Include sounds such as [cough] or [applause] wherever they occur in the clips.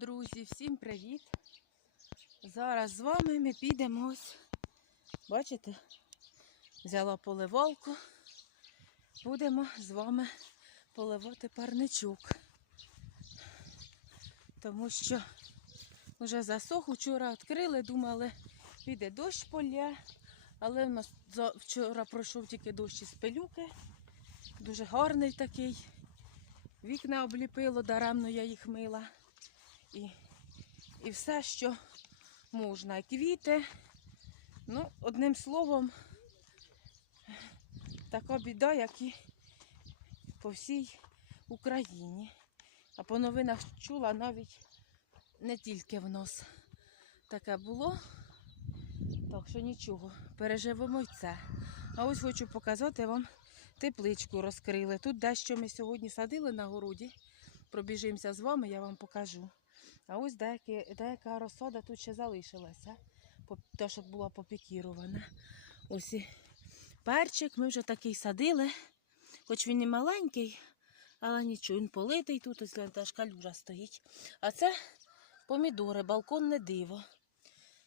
Друзі, всім привіт! Зараз з вами ми підемо ось. Бачите? Взяла поливалку. Будемо з вами поливати парничок. Тому що вже засох, вчора відкрили, думали, піде дощ поля. Але в нас вчора пройшов тільки дощ із пилюки. Дуже гарний такий. Вікна обліпило, даремно я їх мила. І, і все, що можна. І квіти. Ну, одним словом, така біда, як і по всій Україні. А по новинах чула навіть не тільки в нас таке було. Так що нічого, переживемо й це. А ось хочу показати вам тепличку розкрили. Тут дещо ми сьогодні садили на городі. Пробіжимося з вами, я вам покажу. А ось деякі, деяка розсада тут ще залишилася, те, що була попікірована. Ось і перчик ми вже такий садили, хоч він і маленький, але нічого, він политий тут, ось аж калюжа стоїть. А це помідори, балконне диво.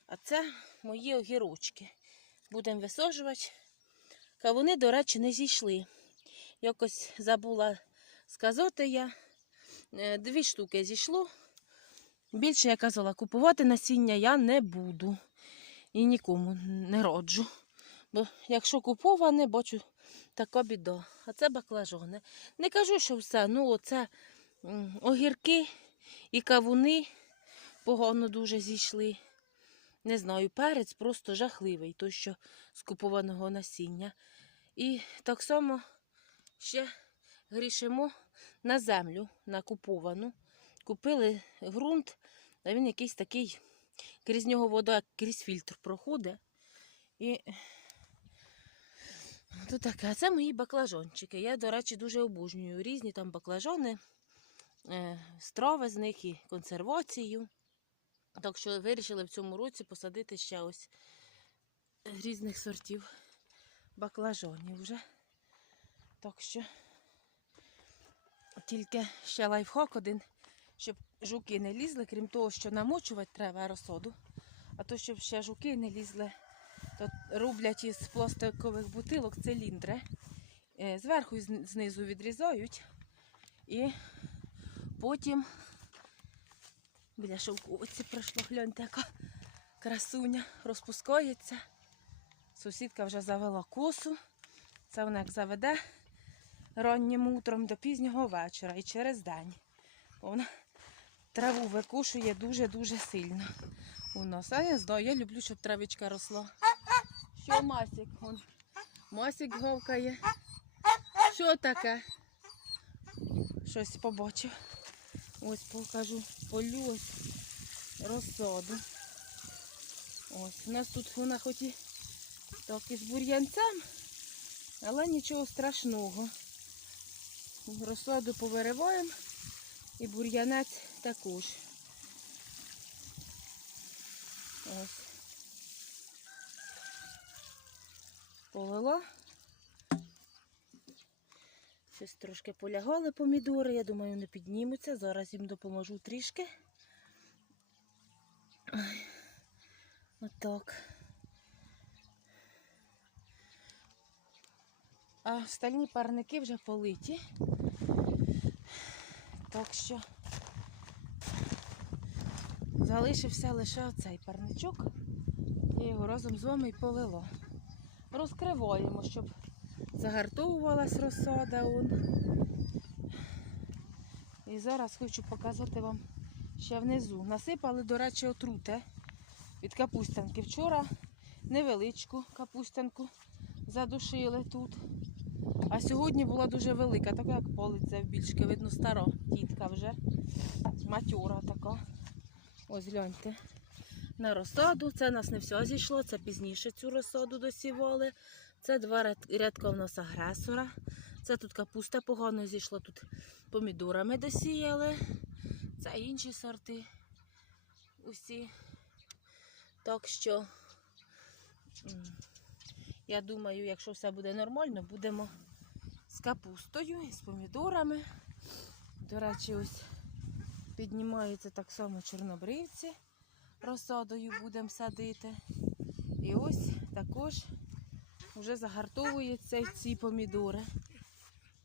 А це мої огірочки. Будемо висаджувати. Кавуни, до речі, не зійшли. Якось забула сказати я. Е, Дві штуки зійшло. Більше я казала, купувати насіння я не буду. І нікому не роджу. Бо якщо куповане, бачу така біда. А це баклажани. Не кажу, що все. Ну, оце огірки і кавуни погано дуже зійшли. Не знаю, перець просто жахливий, той, що з купованого насіння. І так само ще грішимо на землю, на куповану. Купили ґрунт, а він якийсь такий, крізь нього вода крізь фільтр проходить. І то таке. А це мої баклажончики. Я, до речі, дуже обожнюю різні там баклажони, е, страви з них і консервацію. Так що вирішили в цьому році посадити ще ось різних сортів баклажанів вже. Так що тільки ще лайфхак один, щоб жуки не лізли, крім того, що намочувати треба розсоду. А то, щоб ще жуки не лізли, то роблять із пластикових бутилок циліндри. Е, Зверху і знизу відрізають. І потім біля шовковиці пройшло, гляньте, яка красуня розпускається. Сусідка вже завела косу. Це вона як заведе раннім утром до пізнього вечора і через день. Вона траву викушує дуже-дуже сильно у нас. А я знаю, я люблю, щоб травичка росла. Що Масік? Вон. Масік говкає. Що таке? Щось побачив. Ось покажу. Полю ось розсаду. Ось. У нас тут вона хоч і так із бур'янцем, але нічого страшного. Розсаду повириваємо і бур'янець також. Ось. Полила. Щось трошки полягали помідори. Я думаю, не піднімуться. Зараз їм допоможу трішки. Отак. А остальні парники вже политі. Так що залишився лише оцей парничок. Я його разом з вами і полила. Розкриваємо, щоб загартовувалась розсада. Он. І зараз хочу показати вам ще внизу. Насипали, до речі, отрути від капустянки. Вчора невеличку капустянку задушили тут. А сьогодні була дуже велика, така як полиця в більшки, видно, стара тітка вже. Матюра така. Ось гляньте. На розсаду. Це у нас не все зійшло, це пізніше цю розсаду досівали. Це два рядка у нас агресора. Це тут капуста погано зійшла, тут помідорами досіяли. Це інші сорти. Усі. Так що, я думаю, якщо все буде нормально, будемо з капустою і з помідорами. До речі, ось Піднімаються так само чорнобривці. Розсадою будемо садити. І ось також вже загартовуються ці помідори.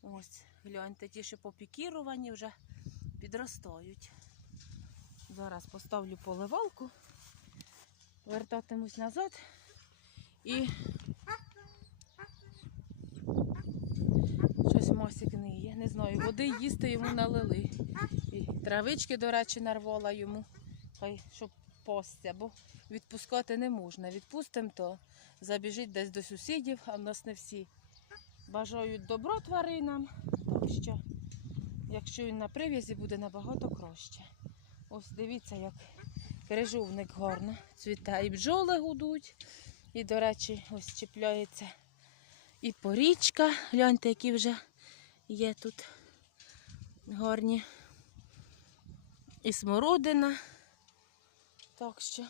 Ось, гляньте, ті, що попікіровані, вже підростають. Зараз поставлю поливалку, вертатимусь назад і щось Масік ниє. Не знаю, води їсти йому налили. Травички, до речі, нарвала йому, щоб пасться, бо відпускати не можна. Відпустимо, то забіжить десь до сусідів, а в нас не всі бажають добро тваринам. Так що, якщо він на прив'язі, буде набагато краще. Ось дивіться, як крижовник гарно цвіте. І бджоли гудуть. І, до речі, ось чіпляється і порічка. Гляньте, які вже є тут гарні. І смородина. Так що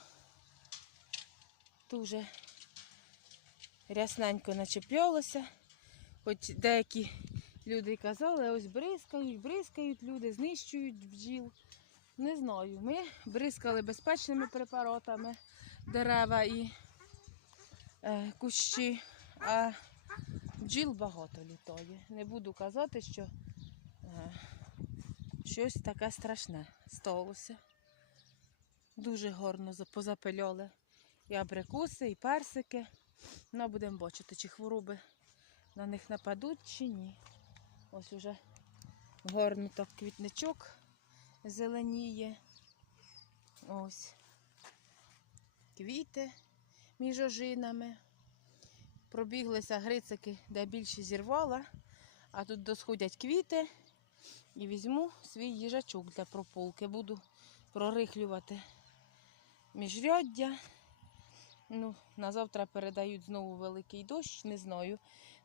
дуже рясненько начеплялося. Хоч деякі люди казали, ось бризкають, бризкають люди, знищують бджіл. Не знаю. Ми бризкали безпечними препаратами дерева і е, кущі, а бджіл багато літає. Не буду казати, що е, щось таке страшне сталося. Дуже гарно за- позапильоли і абрикоси, і персики. Ну, будемо бачити, чи хвороби на них нападуть, чи ні. Ось уже гарно так квітничок зеленіє. Ось. Квіти між ожинами. Пробіглися грицики, де більше зірвала, а тут досходять квіти. І візьму свій їжачок для прополки. Буду прорихлювати міжряддя. Ну, на завтра передають знову великий дощ, не знаю.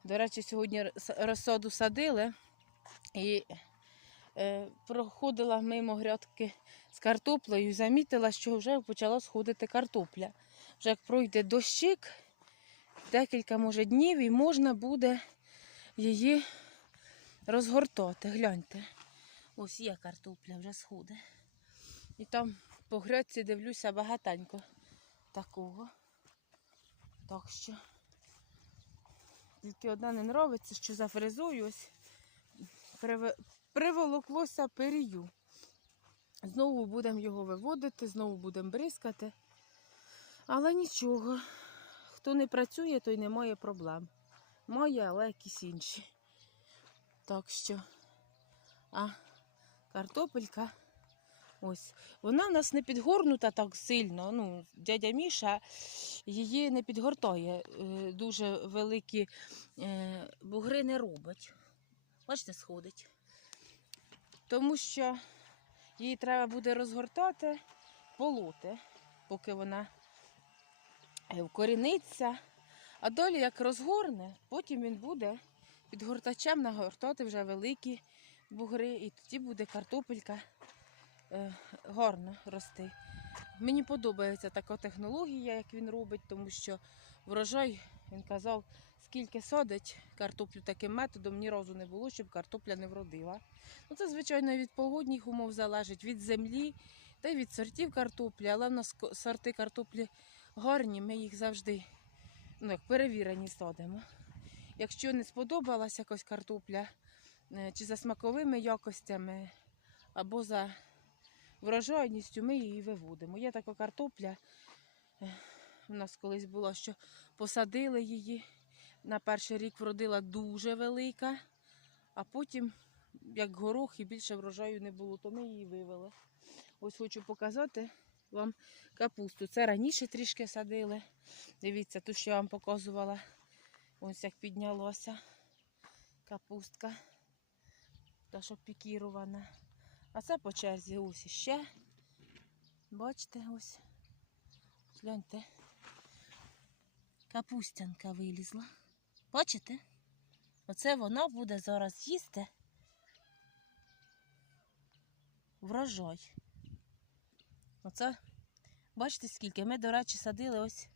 До речі, сьогодні розсаду садили і е, проходила мимо грядки з картоплею замітила, що вже почала сходити картопля. Вже як пройде дощик, декілька може днів і можна буде її розгортати. Гляньте. Ось є картопля, вже сходить. І там по грядці дивлюся багатенько такого. Так що тільки одна не нравиться, що за фрезою ось приволоклося перію. Знову будемо його виводити, знову будемо бризкати. Але нічого. Хто не працює, той не має проблем. Має, але якісь інші. Так що, а картопелька. Ось. Вона в нас не підгорнута так сильно. Ну, дядя Міша її не підгортає. Е, Дуже великі е, бугри не робить. Бачите, сходить. Тому що її треба буде розгортати, полоти, поки вона е, вкоріниться. А далі, як розгорне, потім він буде підгортачем нагортати вже великі бугри, і тоді буде картопелька е, гарно рости. Мені подобається така технологія, як він робить, тому що врожай, він казав, скільки садить картоплю таким методом, ні разу не було, щоб картопля не вродила. Ну, це, звичайно, від погодних умов залежить, від землі та й від сортів картоплі, але в нас сорти картоплі гарні, ми їх завжди ну, як перевірені садимо. Якщо не сподобалась якась картопля, е, чи за смаковими якостями, або за врожайністю, ми її виводимо. Є така картопля, е, у нас колись було, що посадили її. На перший рік вродила дуже велика, а потім, як горох, і більше врожаю не було, то ми її вивели. Ось хочу показати вам капусту. Це раніше трішки садили. Дивіться, ту, що я вам показувала. Ось як піднялося капустка. Та що пікірована. А це по черзі ось іще. Бачите, ось. Гляньте. Капустянка вилізла. Бачите? Оце вона буде зараз їсти. Врожай. Оце, бачите, скільки? Ми, до речі, садили ось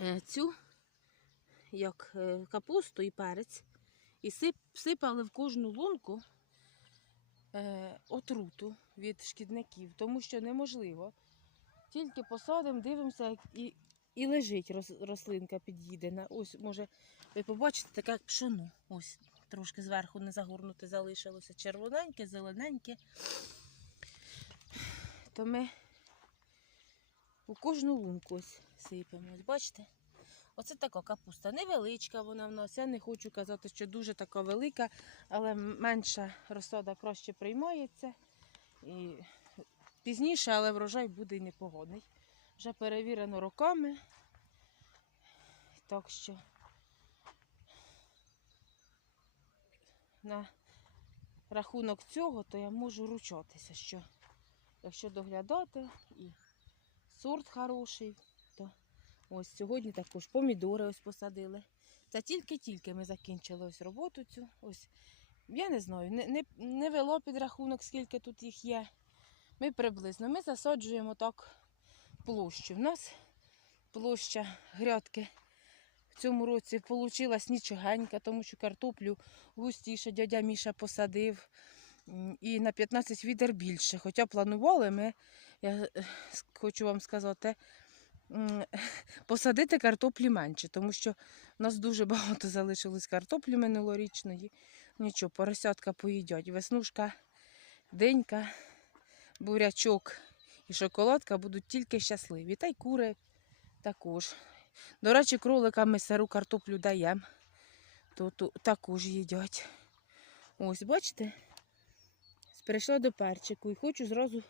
е, цю як е, капусту і перець. І сип, сипали в кожну лунку е, отруту. від шкідників, тому що неможливо. Тільки посадимо, дивимося, і, і лежить рослинка під'їдена. Ось, може, ви побачите, таке як. Ось трошки зверху не загорнуте залишилося червоненьке, зелененьке. То ми у кожну лунку ось сипемо. Ось бачите? Оце така капуста. Невеличка вона в нас. Я не хочу казати, що дуже така велика, але менша розсада краще приймається. І пізніше, але врожай буде і непогодний. Вже перевірено роками. Так що на рахунок цього, то я можу ручатися, що якщо доглядати і сорт хороший, ось сьогодні також помідори ось посадили. Це тільки-тільки ми закінчили ось роботу цю. Ось я не знаю, не, не, не вело підрахунок, скільки тут їх є. Ми приблизно ми засаджуємо так площу. У нас площа грядки в цьому році вийшла нічогенька, тому що картоплю густіше дядя Міша посадив. І на 15 відер більше. Хоча планували ми, я е, хочу вам сказати, [laughs] посадити картоплі менше, тому що в нас дуже [laughs] багато залишилось картоплі минулорічної. Нічого, поросятка поїдять. Веснушка, денька, бурячок і шоколадка будуть тільки щасливі. Та й кури також. До речі, кроликам ми сиру картоплю даємо, то, то також їдять. Ось, бачите? Перейшла до перчику і хочу зразу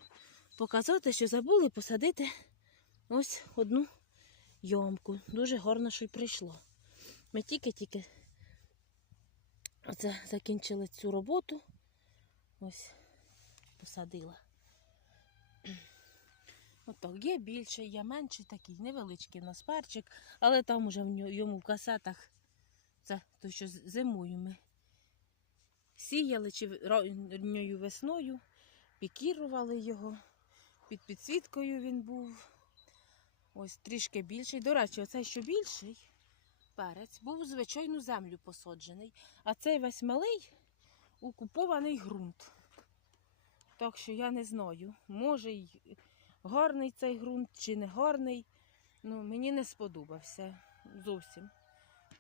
показати, що забули посадити ось одну ямку. Дуже гарно, що й прийшло. Ми тільки-тільки закінчили цю роботу. Ось посадила. [clears throat] Отак, є більший, є менший такий, невеличкий у нас перчик, але там уже в йому в касетах, це то, що зимою ми сіяли чи ранньою весною, пікірували його. Під підсвіткою він був. Ось трішки більший. До речі, оцей що більший перець був у звичайну землю посаджений, а цей весь малий у купований ґрунт. Так що я не знаю, може й гарний цей ґрунт чи не гарний. Ну, мені не сподобався зовсім.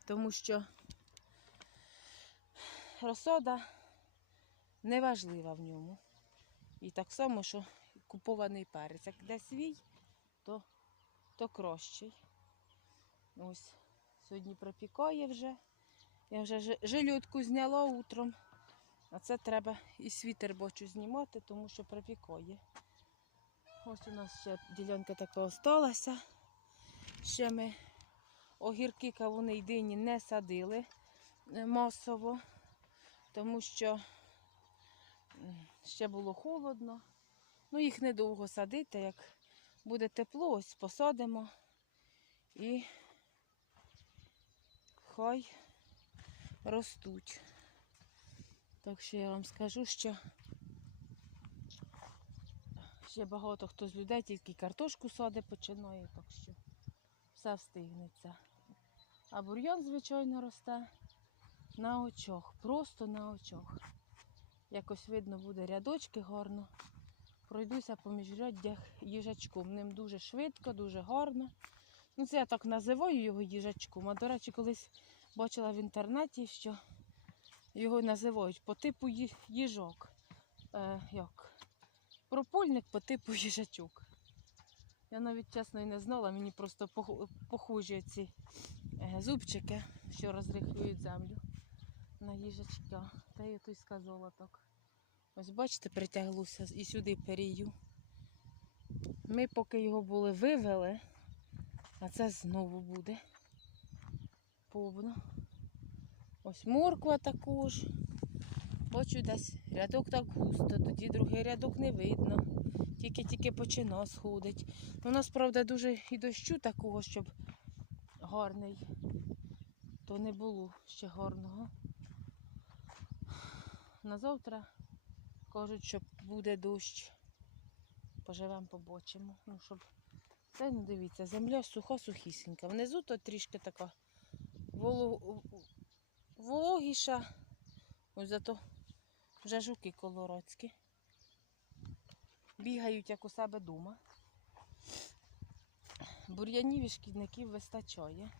Тому що розсода неважлива в ньому. І так само, що купований перець. Як де свій, то кращий. Ось сьогодні пропікає вже. Я вже жи- жилютку зняла утром. А це треба і світер бочу знімати, тому що пропікає. Ось у нас ще ділянка така осталася. Ще ми огірки, кавуни й дині не садили е, масово, тому що ще було холодно. Ну, їх недовго садити, як буде тепло, ось посадимо і хай ростуть. Так що я вам скажу, що ще багато хто з людей тільки картошку сади починає, так що все встигнеться. А бур'ян, звичайно, росте на очах, просто на очах. Якось видно буде рядочки гарно. Пройдуся по міжряддях їжачком. Ним дуже швидко, дуже гарно. Ну, це я так називаю його їжачком. А до речі, колись бачила в інтернеті, що його називають по типу їжок. Е, як? Пропольник по типу [laughs] їжачок. Я навіть чесно і не знала, мені просто пох- похожі ці е, зубчики, що розрихлюють землю на їжачка. Та я то й сказала так. Ось бачите, притяглося і сюди перію. Ми поки його були вивели, а це знову буде повно. Ось морква також. Бачу десь рядок так густо, тоді другий рядок не видно. Тільки-тільки почина сходить. У нас, правда, дуже і дощу такого, щоб гарний, то не було ще гарного. На завтра кажуть, що буде дощ. Поживемо, побачимо. Ну, щоб... Це, ну дивіться, земля суха, сухісінька. Внизу то трішки така вологіша. Ось зато вже жуки колорадські. бігають як у себе вдома. Бур'янів і шкідників вистачає.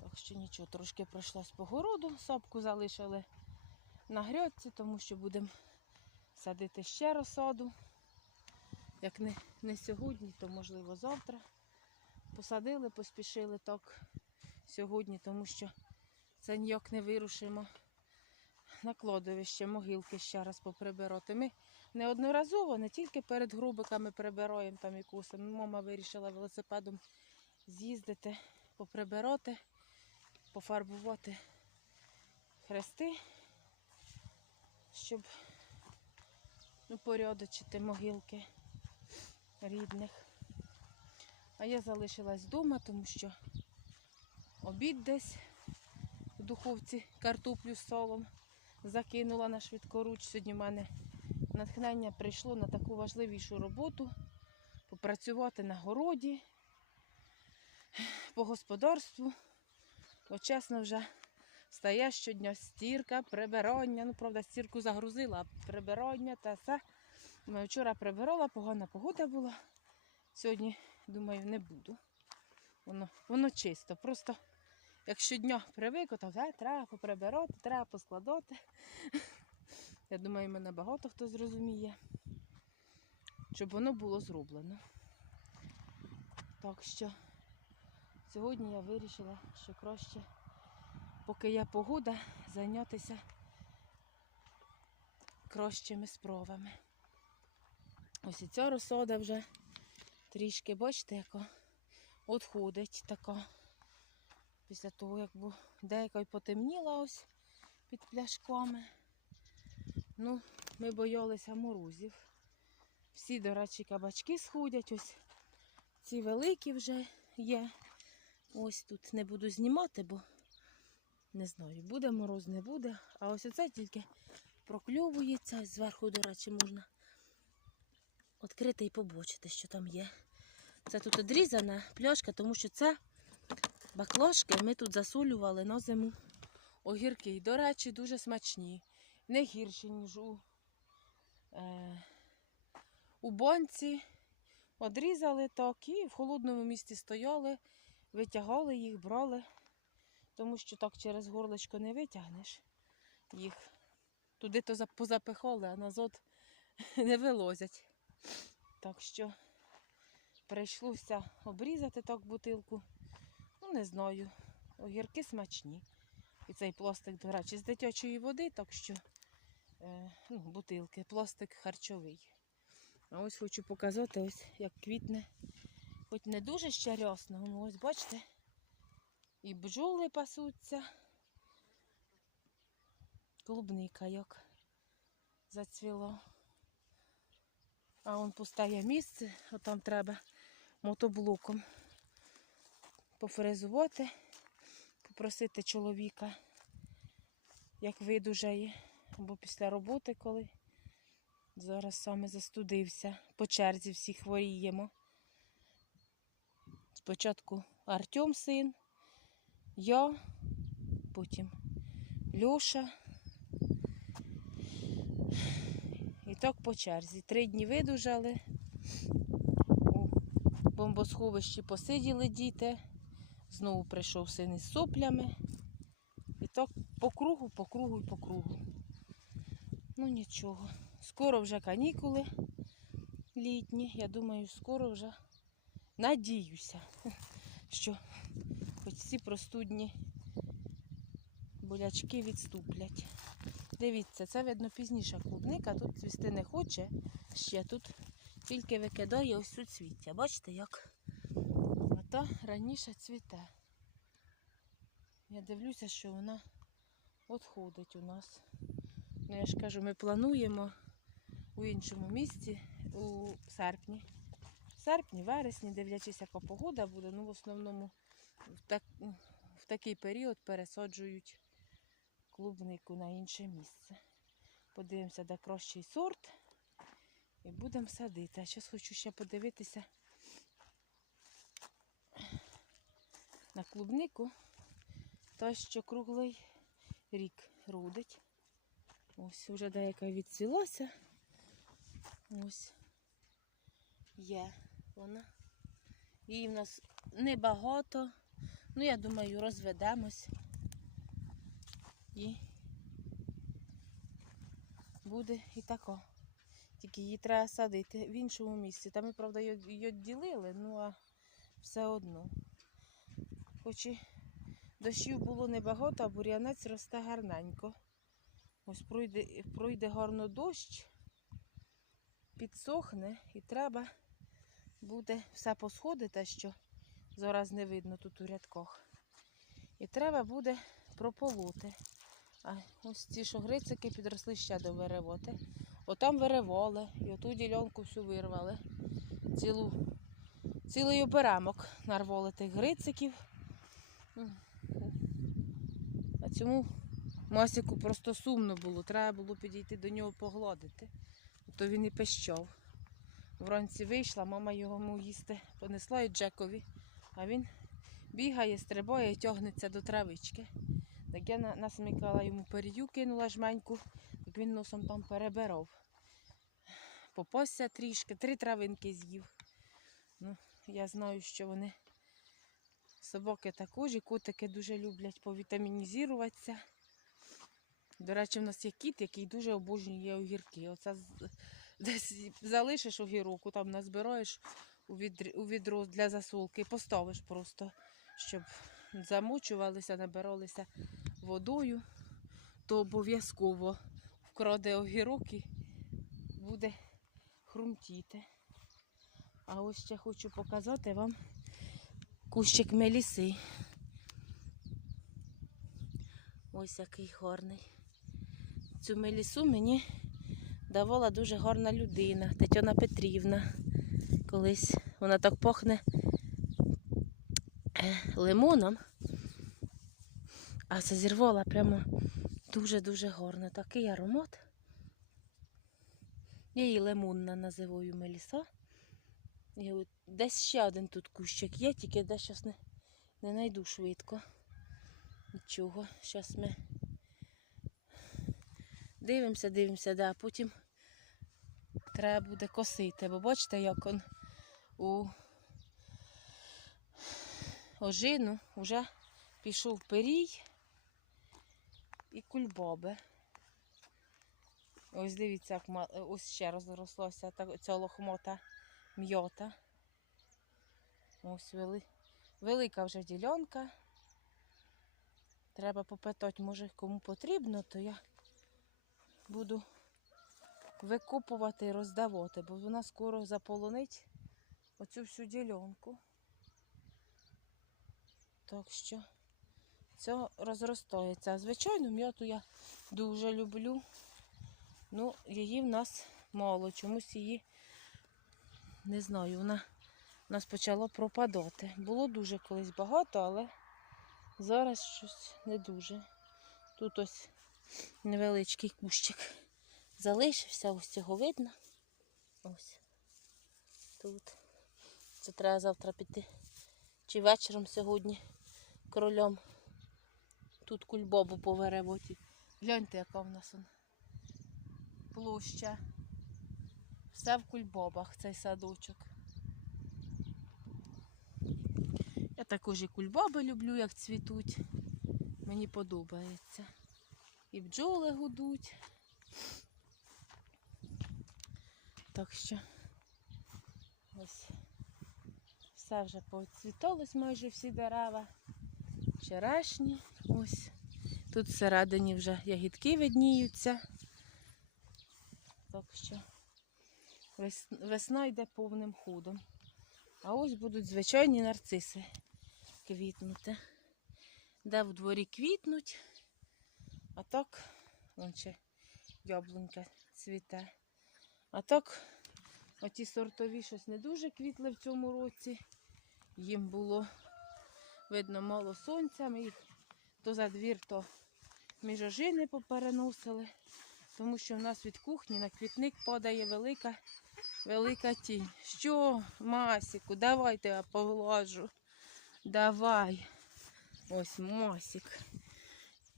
Так що нічого, трошки пройшлась по городу, сопку залишили на грядці, тому що будемо садити ще розсаду. Як не, не сьогодні, то можливо завтра. Посадили, поспішили так сьогодні, тому що це ніяк не вирушимо на кладовище, могилки ще раз поприбирати. Ми неодноразово, не тільки перед грубиками прибираємо там і. Мама вирішила велосипедом з'їздити, поприбирати, пофарбувати хрести, щоб ну, порядочити могилки рідних. А я залишилась вдома, тому що обід десь в духовці картоплю з солом закинула на швидкоруч. Сьогодні в мене натхнення прийшло на таку важливішу роботу попрацювати на городі, по господарству. Бо чесно вже стає щодня стірка, прибирання. Ну, правда, стірку загрузила, а прибирання та все. Думаю, вчора прибирала, погана погода була. Сьогодні, думаю, не буду. Воно, воно чисто. Просто як щодня привик, то «Е, треба поприбирати, треба поскладати. [laughs] Я думаю, мене багато хто зрозуміє, щоб воно було зроблено. Так що сьогодні я вирішила, що краще, поки є погода, зайнятися кращими справами. Ось і ця розсада вже трішки, бачите, яка відходить така. Після того, як деяка й потемніла ось під пляшками. Ну, ми боялися морозів. Всі, до речі, кабачки сходять. Ось ці великі вже є. Ось тут не буду знімати, бо не знаю, буде мороз, не буде. А ось оце тільки прокльовується. Зверху, до речі, можна відкрити і побачити, що там є. Це тут одрізана пляшка, тому що це баклажки ми тут засолювали на зиму. Огірки, і, до речі, дуже смачні. Не гірші, ніж у, е, у бонці. Одрізали так і в холодному місці стояли, витягали їх, брали, тому що так через горлочко не витягнеш їх. Туди то за- позапихали, а назад [laughs] не вилозять. Так що прийшлося обрізати так бутилку. Ну, не знаю. Огірки смачні. І цей пластик, до речі, з дитячої води, так що е, ну, бутилки, пластик харчовий. А ось хочу показати, ось як квітне. Хоч не дуже ще рясно, ну ось бачите, і бджоли пасуться. Клубника як зацвіло. А он пустає місце, отам треба мотоблоком пофрезувати, попросити чоловіка, як видужає, або після роботи, коли зараз саме застудився. По черзі всі хворіємо. Спочатку Артем син, я, потім Льоша. І так по черзі. Три дні видужали. У бомбосховищі посиділи діти. Знову прийшов син із соплями. І так по кругу, по кругу і по кругу. Ну нічого. Скоро вже канікули літні. Я думаю, скоро вже надіюся, [laughs] що ці простудні болячки відступлять. Дивіться, це видно пізніша клубника, тут цвісти не хоче, ще тут тільки викидає ось тут цвіття. Бачите, як? А та раніше цвіте. Я дивлюся, що вона відходить у нас. Ну, я ж кажу, ми плануємо у іншому місці у серпні. В серпні, вересні, дивлячись, яка погода буде, ну в основному в, так, в такий період пересаджують клубнику на інше місце. Подивимося, де кращий сорт. І будемо садити. А зараз хочу ще подивитися на клубнику. Та, що круглий рік родить. Ось вже деяка відцвілася. Ось. є вона. Її в нас небагато. Ну, я думаю, розведемось. І буде і тако. Тільки її треба садити в іншому місці. Там ми, правда, її відділили, ну а все одно. Хоч і дощів було небагато, а бур'янець росте гарненько. Ось пройде, пройде гарно дощ, підсохне і треба буде все посходити, що зараз не видно тут у рядках. І треба буде прополоти. А ось ці що грицики підросли ще до веревоти. Отам виреволи і оту ділянку всю вирвали. Цілу, цілий операмок нарвали тих грициків. А цьому Масіку просто сумно було. Треба було підійти до нього погладити. То він і пищав. Вранці вийшла, мама його їсти понесла і Джекові, а він бігає, стрибає і тягнеться до травички. Так я на- насмикала йому перію, кинула жменьку, так він носом там перебирав. Попасся трішки, три травинки з'їв. Ну, я знаю, що вони собаки також і котики дуже люблять повітамінізуватися. До речі, в нас є кіт, який дуже обожнює огірки. Оце [laughs] десь залишиш огірок, там назбираєш у відр- у відро для засолки, поставиш просто, щоб замочувалися, набиралися водою, то обов'язково вкраде огірок і буде хрумтіти. А ось ще хочу показати вам кущик меліси. Ось який гарний. Цю мелісу мені давала дуже гарна людина, Тетяна Петрівна. Колись вона так пахне лимоном, а зазірвала прямо дуже-дуже гарно. Такий аромат. Я її лимонна називаю Меліса. І от десь ще один тут кущик є, тільки десь щас не, не знайду швидко. Нічого. Зараз ми дивимося, дивимося, да, потім треба буде косити, бо бачите, як он у ожину вже пішов перій і кульбоби. Ось дивіться, як ось ще розрослося ця лохмота м'йота. Ось вели... велика вже ділянка. Треба попитати, може кому потрібно, то я буду викопувати і роздавати, бо вона скоро заполонить оцю всю ділянку. Так що це розростається. Звичайно, м'яту я дуже люблю. Ну, її в нас мало. Чомусь її не знаю, вона у нас почала пропадати. Було дуже колись багато, але зараз щось не дуже. Тут ось невеличкий кущик залишився, ось цього видно. Ось тут. Це треба завтра піти. Чи вечором сьогодні королем тут кульбобу по вереботі. Гляньте, яка в нас он площа. Все в кульбобах цей садочок. Я також і кульбоби люблю, як цвітуть. Мені подобається. І бджоли гудуть. Так що ось все вже поцвіталось майже всі дерева. Черешні. Ось. Тут всередині вже ягідки видніються. Так що весна йде повним ходом. А ось будуть звичайні нарциси квітнути. Де в дворі квітнуть, а так, вон ще яблунька цвіте. А так, оті сортові щось не дуже квітли в цьому році. Їм було видно мало сонця. Ми їх то за двір, то між ожини попереносили. Тому що в нас від кухні на квітник падає велика, велика тінь. Що, Масіку, давайте я поглажу. Давай. Ось Масік.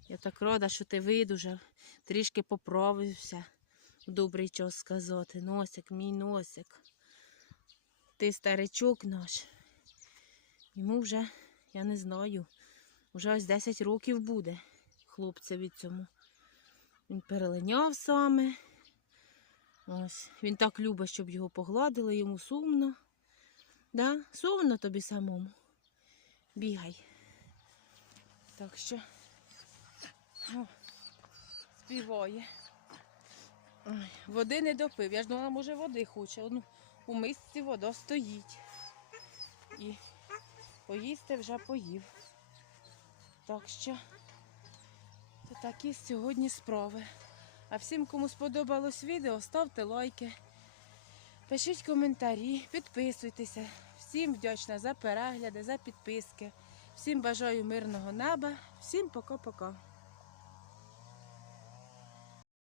Я так рада, що ти видужав, трішки поправився. Добрий час сказати. Носик, мій носик. Ти старичок наш. Йому вже, я не знаю, вже ось 10 років буде хлопцеві цьому. Він перелиняв саме. Ось. Він так любить, щоб його погладили, йому сумно. Да? Сумно тобі самому. Бігай. Так що о, співає. Ой, води не допив. Я ж думала, може води хоче. Ну, у мисці вода стоїть. І поїсти вже поїв. Так що то такі сьогодні справи. А всім, кому сподобалось відео, ставте лайки, пишіть коментарі, підписуйтеся. Всім вдячна за перегляди, за підписки. Всім бажаю мирного неба. Всім пока-пока.